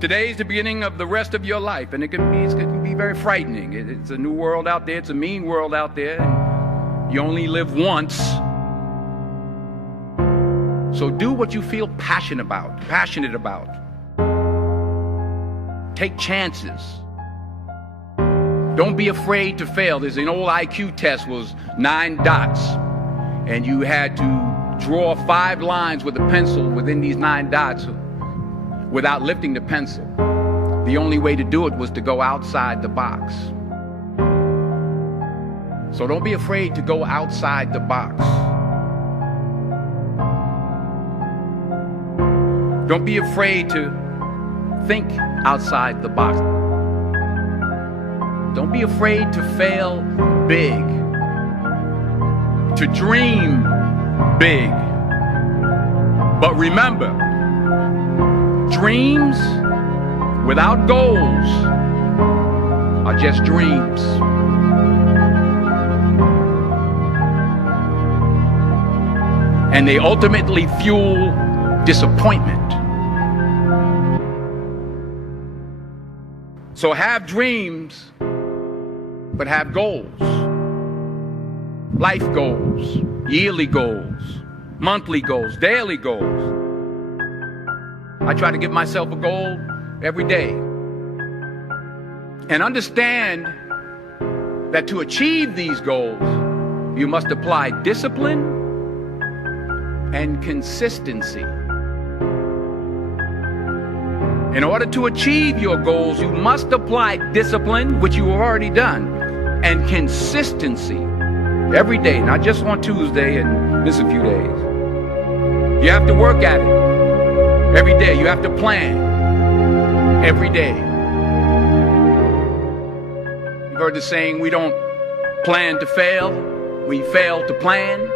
Today is the beginning of the rest of your life, and it can be very frightening. It's a new world out there. It's a mean world out there. And you only live once. So do what you feel passionate about. Take chances. Don't be afraid to fail. There's an old IQ test, was 9 dots, and you had to draw 5 lines with a pencil within these 9 dots without lifting the pencil. The only way to do it was to go outside the box. So don't be afraid to go outside the box. Don't be afraid to think outside the box. Don't be afraid to fail big, to dream big. But remember, dreams without goals are just dreams. And they ultimately fuel disappointment. So have dreams, but have goals. Life goals, yearly goals, monthly goals, daily goals. I try to give myself a goal every day. And understand that to achieve these goals, you must apply discipline and consistency. In order to achieve your goals, you must apply discipline, which you have already done, and consistency every day, not just on Tuesday and miss a few days. You have to work at it every day. You have to plan every day. You've heard the saying, we don't plan to fail, we fail to plan.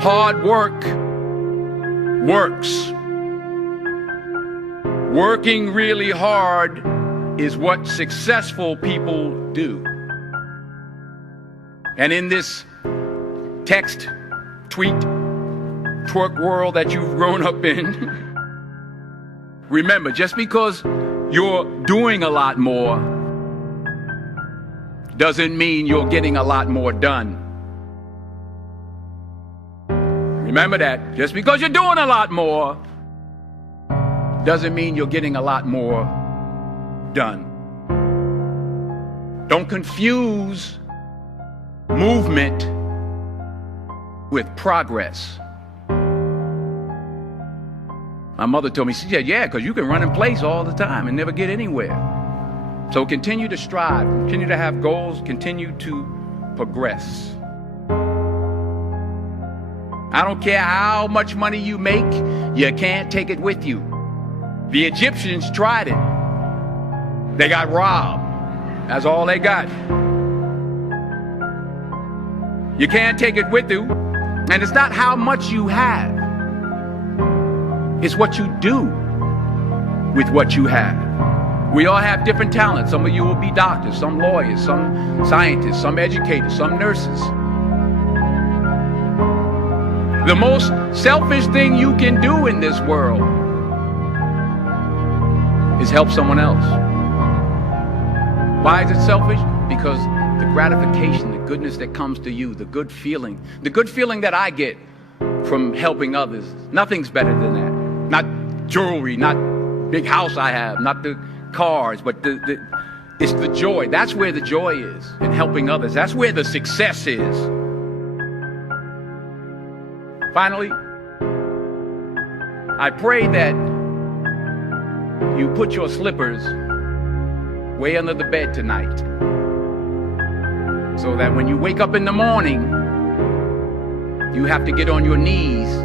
Hard work works. Working really hard is what successful people do. And in this text, tweet, twerk world that you've grown up in, remember, just because you're doing a lot more doesn't mean you're getting a lot more done. Remember that. Just because you're doing a lot more doesn't mean you're getting a lot more done. Don't confuse movement with progress. My mother told me, she said, yeah, because you can run in place all the time and never get anywhere. So continue to strive, continue to have goals, continue to progress. I don't care how much money you make, you can't take it with you. The Egyptians tried it. They got robbed. That's all they got. You can't take it with you. And it's not how much you have. It's what you do with what you have. We all have different talents. Some of you will be doctors, some lawyers, some scientists, some educators, some nurses. The most selfish thing you can do in this world is help someone else. Why is it selfish? Because the gratification, the goodness that comes to you, the good feeling that I get from helping others, nothing's better than that. Not jewelry, not big house I have, not the cars, but it's the joy. That's where the joy is, in helping others. That's where the success is. Finally, I pray that you put your slippers way under the bed tonight, so that when you wake up in the morning, you have to get on your knees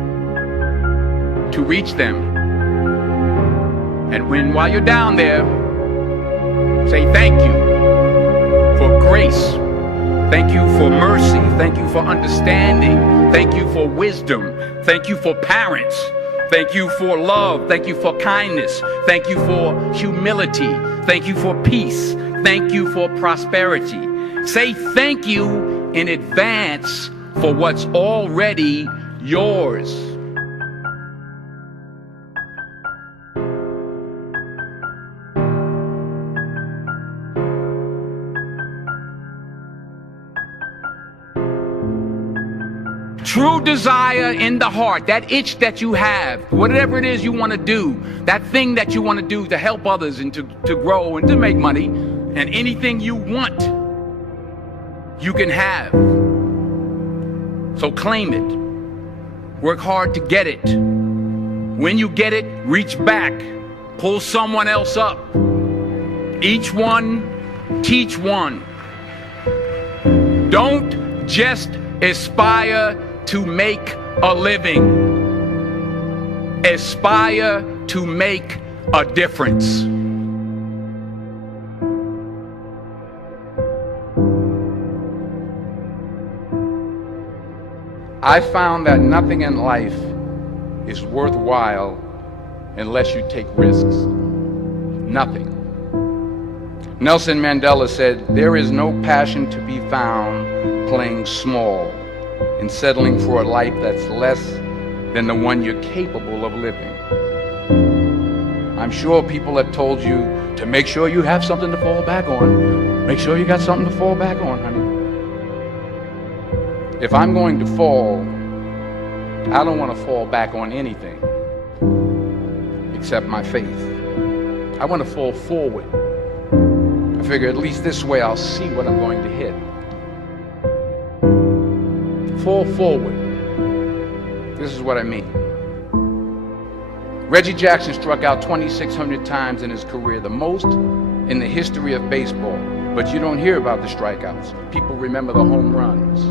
to reach them. And while you're down there, say thank you for grace. Thank you for mercy. Thank you for understanding. Thank you for wisdom. Thank you for parents. Thank you for love. Thank you for kindness. Thank you for humility. Thank you for peace. Thank you for prosperity. Say thank you in advance for what's already yours. true desire in the heart, that itch that you have, whatever it is you want to do, that thing that you want to do to help others and to grow and to make money, and anything you want, you can have. So claim it. Work hard to get it. When you get it, reach back. Pull someone else up. Each one, teach one. Don't just aspire to make a living. Aspire to make a difference. I found that nothing in life is worthwhile unless you take risks. Nothing. Nelson Mandela said, "There is no passion to be found playing small and settling for a life that's less than the one you're capable of living." I'm sure people have told you to make sure you have something to fall back on. Make sure you got something to fall back on, honey. If I'm going to fall, I don't want to fall back on anything except my faith. I want to fall forward. I figure at least this way I'll see what I'm going to hit. Fall forward. This is what I mean. Reggie Jackson struck out 2,600 times in his career, the most in the history of baseball. But you don't hear about the strikeouts. People remember the home runs.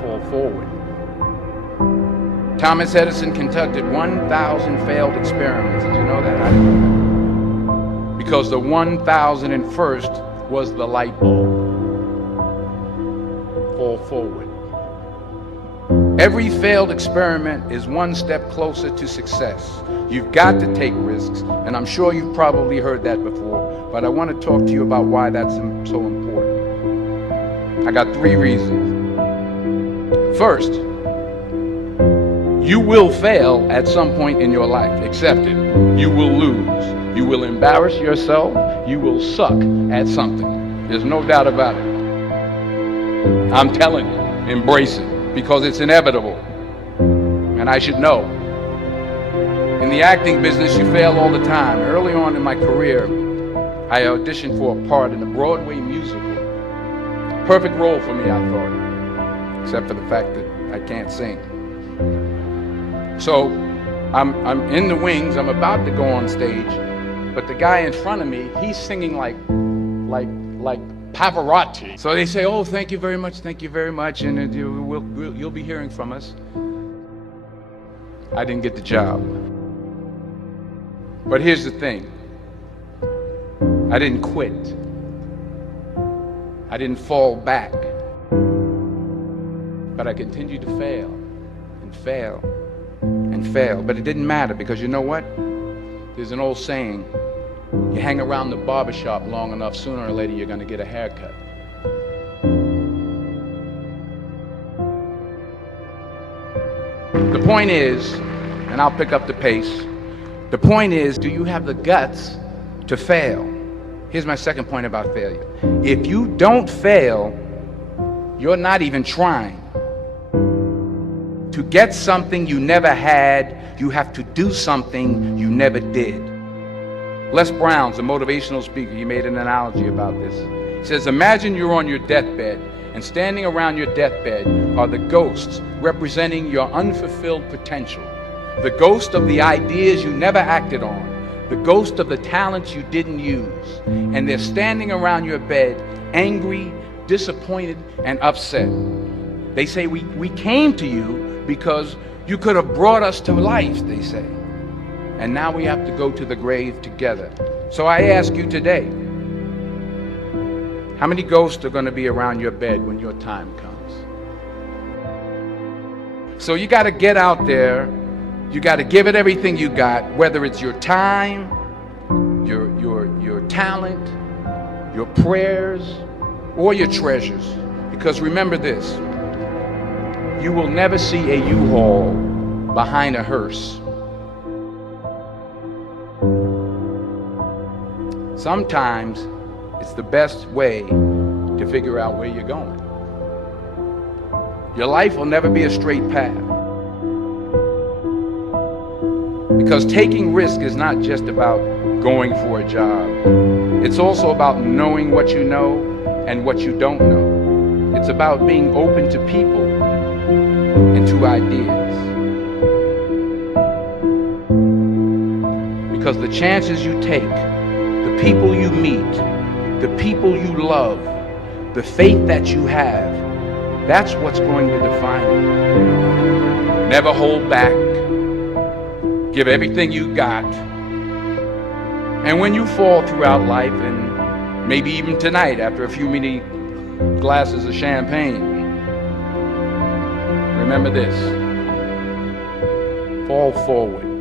Fall forward. Thomas Edison conducted 1,000 failed experiments. Did you know that? I didn't know that. Because the 1,001st was the light bulb. Fall forward. Every failed experiment is one step closer to success. You've got to take risks, and I'm sure you've probably heard that before, but I want to talk to you about why that's so important. I got 3 reasons. First, you will fail at some point in your life. Accept it. You will lose. You will embarrass yourself. You will suck at something. There's no doubt about it. I'm telling you, embrace it, because it's inevitable. And I should know. In the acting business, you fail all the time. Early on in my career, I auditioned for a part in a Broadway musical. Perfect role for me, I thought, except for the fact that I can't sing. So I'm in the wings, I'm about to go on stage, but the guy in front of me, he's singing like Pavarotti. So they say, "Oh, thank you very much, and you'll be hearing from us." I didn't get the job. But here's the thing. I didn't quit. I didn't fall back. But I continued to fail and fail and fail. But it didn't matter, because you know what? There's an old saying, you hang around the barbershop long enough, sooner or later you're going to get a haircut. The point is, and I'll pick up the pace, the point is, do you have the guts to fail? Here's my second point about failure. If you don't fail, you're not even trying. To get something you never had, you have to do something you never did. Les Brown's a motivational speaker. He made an analogy about this. He says, imagine you're on your deathbed, and standing around your deathbed are the ghosts representing your unfulfilled potential. The ghost of the ideas you never acted on. The ghost of the talents you didn't use. And they're standing around your bed, angry, disappointed, and upset. They say, we came to you because you could have brought us to life, they say. And now we have to go to the grave together. So I ask you today, how many ghosts are going to be around your bed when your time comes? So you got to get out there. You got to give it everything you got, whether it's your time, your talent, your prayers, or your treasures. Because remember this, you will never see a U-Haul behind a hearse. Sometimes it's the best way to figure out where you're going. Your life will never be a straight path. Because taking risk is not just about going for a job. It's also about knowing what you know and what you don't know. It's about being open to people and to ideas. Because the chances you take, the people you meet, the people you love, the faith that you have, that's what's going to define you. Never hold back. Give everything you got. And when you fall throughout life, and maybe even tonight after a few many glasses of champagne, remember this: fall forward.